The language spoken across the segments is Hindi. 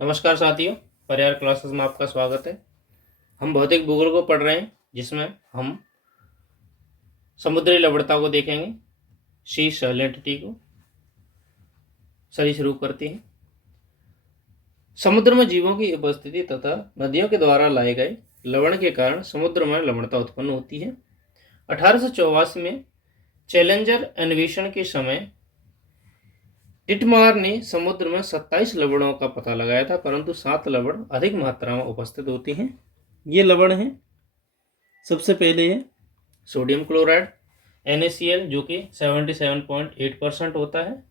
नमस्कार साथियों, पर्यार क्लासेस में आपका स्वागत है। हम भौतिक भूगोल को पढ़ रहे हैं, जिसमें हम समुद्री लवणता को देखेंगे, सी सैलिनिटी को। शुरू करते हैं। समुद्र में जीवों की उपस्थिति तथा नदियों के द्वारा लाए गए लवण के कारण समुद्र में लवणता उत्पन्न होती है। 1884 में चैलेंजर अन्वेषण के समय टिटमार ने समुद्र में 27 लवणों का पता लगाया था, परंतु 7 लवण अधिक मात्रा में उपस्थित होते हैं। ये लवण हैं, सबसे पहले है सोडियम क्लोराइड NaCl जो कि 77.8% होता है।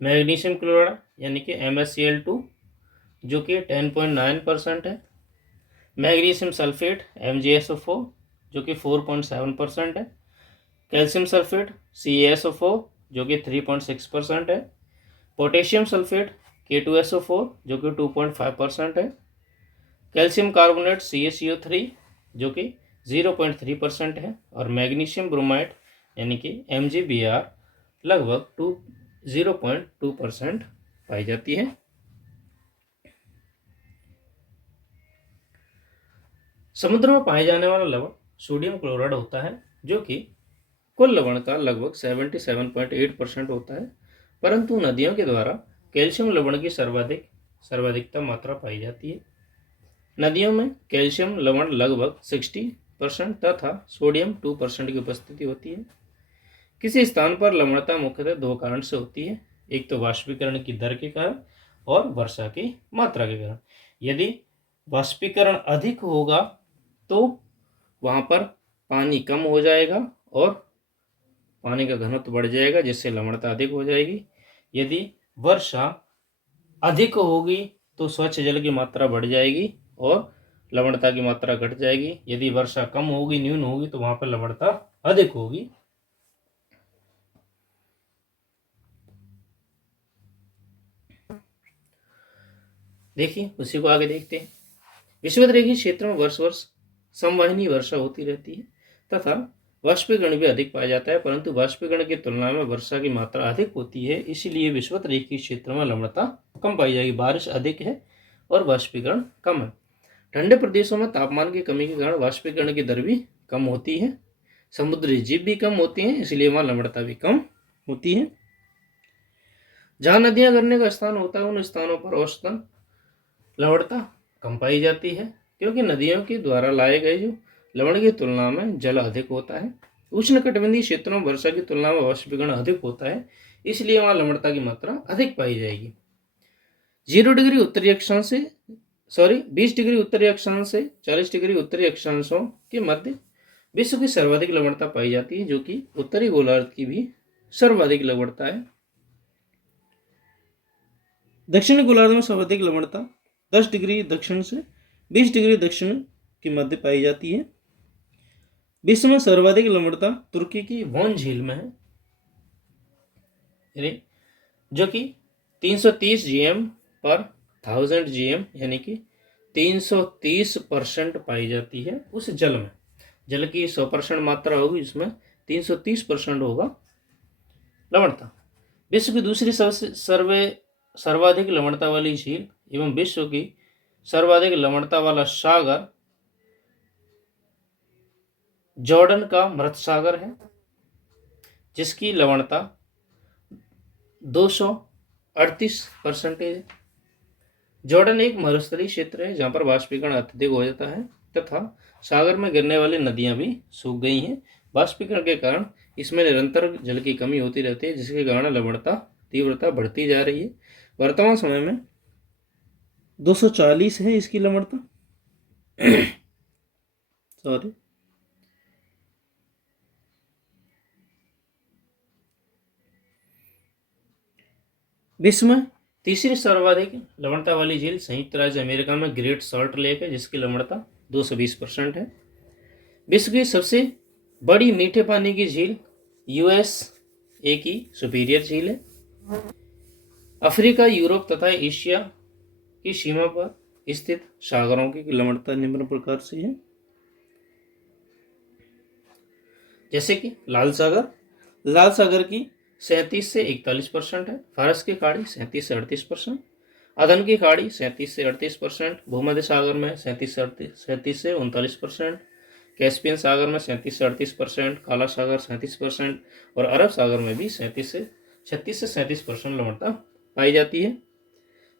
मैग्नीशियम क्लोराइड यानी कि MaCl2 जो कि 10.9% है। मैग्नीशियम सल्फेट MgSO4 जो कि 4.7% है। कैल्शियम सल्फेट CaSO4 जो कि 3.6% है। पोटेशियम सल्फेट K2SO4 जो कि 2.5% है। कैल्शियम कार्बोनेट CaCO3 जो कि 0.3% है। और मैग्नीशियम ब्रोमाइड यानी कि MgBr लगभग 0.2% पाई जाती है। समुद्र में पाए जाने वाला लवण सोडियम क्लोराइड होता है, जो कि कुल लवण का लगभग 77.8% होता है, परंतु नदियों के द्वारा कैल्शियम लवण की सर्वाधिकता मात्रा पाई जाती है। नदियों में कैल्शियम लवण लगभग 60% तथा सोडियम 2% की उपस्थिति होती है। किसी स्थान पर लवणता मुख्यतः दो कारण से होती है, एक तो वाष्पीकरण की दर के कारण और वर्षा की मात्रा के कारण। यदि वाष्पीकरण अधिक होगा तो वहाँ पर पानी कम हो जाएगा और पानी का घनत्व बढ़ जाएगा, जिससे लवणता अधिक हो जाएगी। यदि वर्षा अधिक होगी तो स्वच्छ जल की मात्रा बढ़ जाएगी और लवणता की मात्रा घट जाएगी। यदि वर्षा कम होगी, न्यून होगी, तो वहां पर लवणता अधिक होगी। देखिए, उसी को आगे देखते हैं। विषुवत क्षेत्र में वर्ष वर्ष समवाहिनी वर्षा होती रहती है तथा वाष्पीकरण भी अधिक पाया जाता है, परंतु वाष्पीकरण की तुलना में वर्षा की मात्रा अधिक होती है, इसीलिए विषुवत रेखीय क्षेत्र में लवणता कम पाई जाएगी। बारिश अधिक है और वाष्पीकरण कम है। ठंडे प्रदेशों में तापमान की कमी के कारण वाष्पीकरण की दर भी कम होती है, समुद्री जीव भी कम होती हैं, इसलिए वहां लवणता भी कम होती है। जहां नदियां गिरने का स्थान होता है, उन स्थानों पर औसतन लवणता कम पाई जाती है, क्योंकि नदियों के द्वारा लाए गए जो लवण की तुलना में जल अधिक होता है। उष्णकटिबंधीय क्षेत्रों में वर्षा की तुलना में वाष्पीकरण अधिक होता है, इसलिए वहां लवणता की मात्रा अधिक पाई जाएगी। 0 डिग्री उत्तरी अक्षांश से 20 डिग्री उत्तरी अक्षांश से 40 डिग्री उत्तरी अक्षांशों के मध्य विश्व की सर्वाधिक लवणता पाई जाती है, जो कि उत्तरी गोलार्ध की भी सर्वाधिक लवणता है। दक्षिणी गोलार्ध में सर्वाधिक लवणता 10 डिग्री दक्षिण से 20 डिग्री दक्षिण के मध्य पाई जाती है। विश्व में सर्वाधिक लवणता तुर्की की वोन झील में है, जो कि 330 GM पर 1000 GM यानी कि 330% पाई जाती है। उस जल में जल की 100% मात्रा होगी, इसमें 330% होगा लवणता। विश्व की दूसरी सर्वाधिक लवणता वाली झील एवं विश्व की सर्वाधिक लवणता वाला सागर जॉर्डन का मृत सागर है, जिसकी लवणता 238% है। जॉर्डन एक मरुस्थलीय क्षेत्र है जहां पर वाष्पीकरण अत्यधिक हो जाता है तथा सागर में गिरने वाली नदियां भी सूख गई हैं। वाष्पीकरण के कारण इसमें निरंतर जल की कमी होती रहती है, जिसके कारण लवणता तीव्रता बढ़ती जा रही है। वर्तमान समय में 240 है इसकी लवणता। सॉरी, विश्व में तीसरी सर्वाधिक लवणता वाली झील संयुक्त राज्य अमेरिका में ग्रेट सॉल्ट लेक है, जिसकी लवणता 220% है। विश्व की सबसे बड़ी मीठे पानी की झील USA की सुपीरियर झील है। अफ्रीका, यूरोप तथा एशिया की सीमा पर स्थित सागरों की लवणता निम्न प्रकार से है, जैसे कि लाल सागर की 37 से 41% है। फारस की खाड़ी 37 से 38%, अदन की खाड़ी 37 से 38%, भूमध्य सागर में 37 से 39%, कैस्पियन सागर में 37 से 38%, काला सागर 37% और अरब सागर में भी 36 से 37% लवणता पाई जाती है।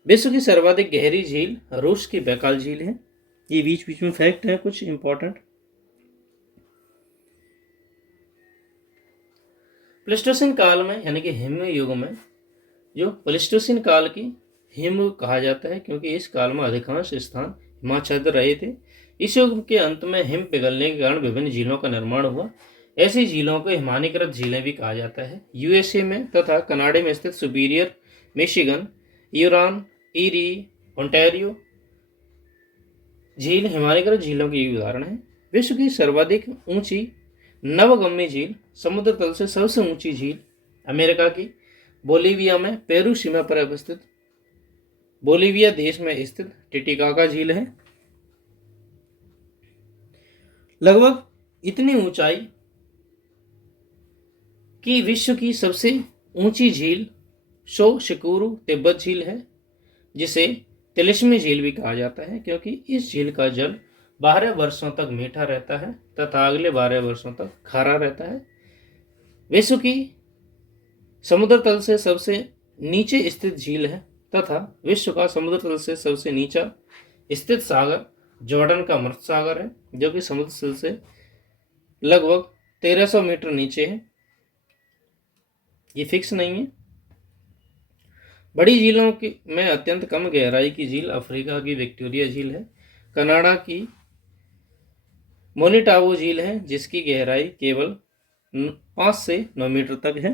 विश्व की सर्वाधिक गहरी झील रूस की बैकाल झील है। ये बीच बीच में फैक्ट है कुछ इंपॉर्टेंट। प्लेस्टोसिन काल में यानी कि हिम युग में, जो प्लेस्टोसिन काल की हिम कहा जाता है क्योंकि इस काल में अधिकांश स्थान हिमाच्छादित रहे थे। इस युग के अंत में हिम पिघलने के कारण विभिन्न झीलों का निर्माण हुआ। ऐसी झीलों को हिमानीकृत झीलें भी कहा जाता है। यूएसए में तथा कनाडा में स्थित सुपीरियर, मिशिगन, यूरान, ईरी, ओंटारियो झील हिमानीकृत झीलों की उदाहरण है। विश्व की सर्वाधिक ऊंची नवगम्य झील, समुद्र तल से सबसे ऊंची झील, अमेरिका की बोलीविया में पेरू सीमा पर अवस्थित बोलीविया देश में स्थित टिटिकाका झील है। लगभग इतनी ऊंचाई कि विश्व की सबसे ऊंची झील शो शिकुरु तिब्बत झील है, जिसे तिलिस्मी झील भी कहा जाता है क्योंकि इस झील का जल 12 वर्षों तक मीठा रहता है तथा अगले 12 वर्षों तक खारा रहता है। विश्व की समुद्र तल से सबसे नीचे स्थित झील है तथा विश्व का समुद्र तल से सबसे नीचा स्थित सागर जॉर्डन का मृत सागर है, जो कि समुद्र तल से लगभग 1300 मीटर नीचे है। ये फिक्स नहीं है। बड़ी झीलों की में अत्यंत कम गहराई की झील अफ्रीका की विक्टोरिया झील है। कनाडा की मोनिटाबो झील है, जिसकी गहराई केवल 5 से 9 मीटर तक है।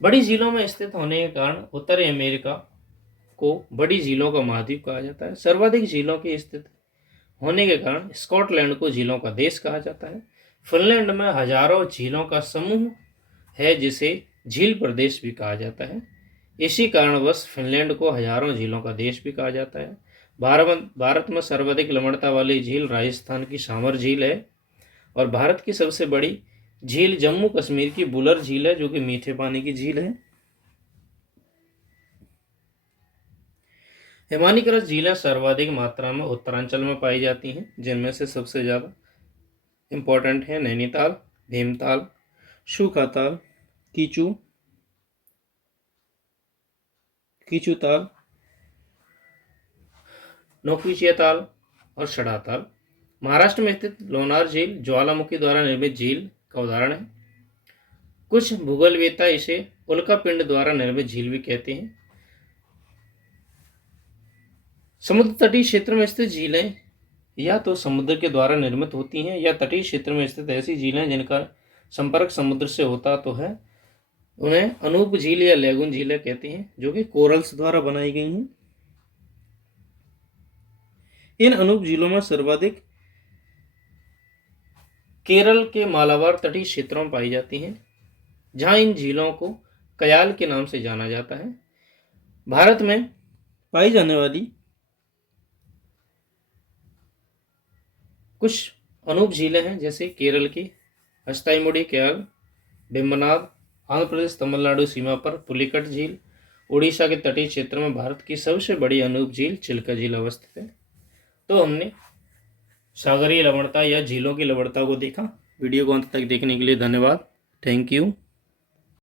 बड़ी झीलों में स्थित होने के कारण उत्तरी अमेरिका को बड़ी झीलों का महाद्वीप कहा जाता है। सर्वाधिक झीलों की स्थित होने के कारण स्कॉटलैंड को झीलों का देश कहा जाता है। फिनलैंड में हजारों झीलों का समूह है, जिसे झील प्रदेश भी कहा जाता है। इसी कारणवश फिनलैंड को हजारों झीलों का देश भी कहा जाता है। भारत में सर्वाधिक लवणता वाली झील राजस्थान की सामर झील है और भारत की सबसे बड़ी झील जम्मू कश्मीर की बुलर झील है, जो कि मीठे पानी की झील है। हिमानीकृत झीलें सर्वाधिक मात्रा में उत्तरांचल में पाई जाती हैं, जिनमें से सबसे ज़्यादा इम्पोर्टेंट है नैनीताल, भीमताल, सूखाताल, कीचूताल, नौकुचिया ताल और शड़ाताल। महाराष्ट्र में स्थित लोनार झील ज्वालामुखी द्वारा निर्मित झील का उदाहरण है। कुछ भूगोलवेत्ता इसे उल्का पिंड द्वारा निर्मित झील भी कहते हैं। समुद्र तटीय क्षेत्र में स्थित झीलें या तो समुद्र के द्वारा निर्मित होती हैं या तटीय क्षेत्र में स्थित ऐसी झीलें जिनका संपर्क समुद्र से होता तो है, उन्हें अनूप झील या लेगून झीलें कहते हैं, जो कि कोरल्स द्वारा बनाई गई हैं। इन अनूप झीलों में सर्वाधिक केरल के मालाबार तटीय क्षेत्रों में पाई जाती हैं, जहां इन झीलों को कयाल के नाम से जाना जाता है। भारत में पाई जाने वाली कुछ अनूप झीलें हैं, जैसे केरल की हस्ताईमुड़ी कयाल, बेम्बनाद, आंध्र प्रदेश तमिलनाडु सीमा पर पुलिकट झील, उड़ीसा के तटीय क्षेत्र में भारत की सबसे बड़ी अनूप झील चिल्का झील अवस्थित है। तो हमने सागरीय लवणता या झीलों की लवणता को देखा। वीडियो को अंत तक देखने के लिए धन्यवाद। Thank you.